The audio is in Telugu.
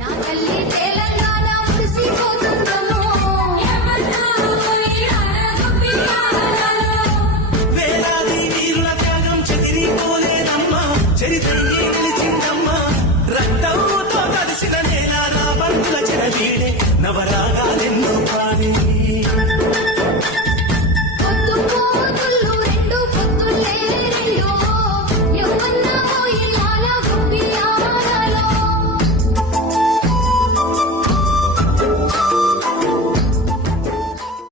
నా తల్లి తెలంగాణ మురిసిపోతుందమ్మో వేలాది వీరుల త్యాగం చెదిరిపోలేదమ్మా చరిత్రని గెలిచిందమ్మా రక్తంతో కలిసిన నేల రాబంతుల చెరవీడే నవరాగా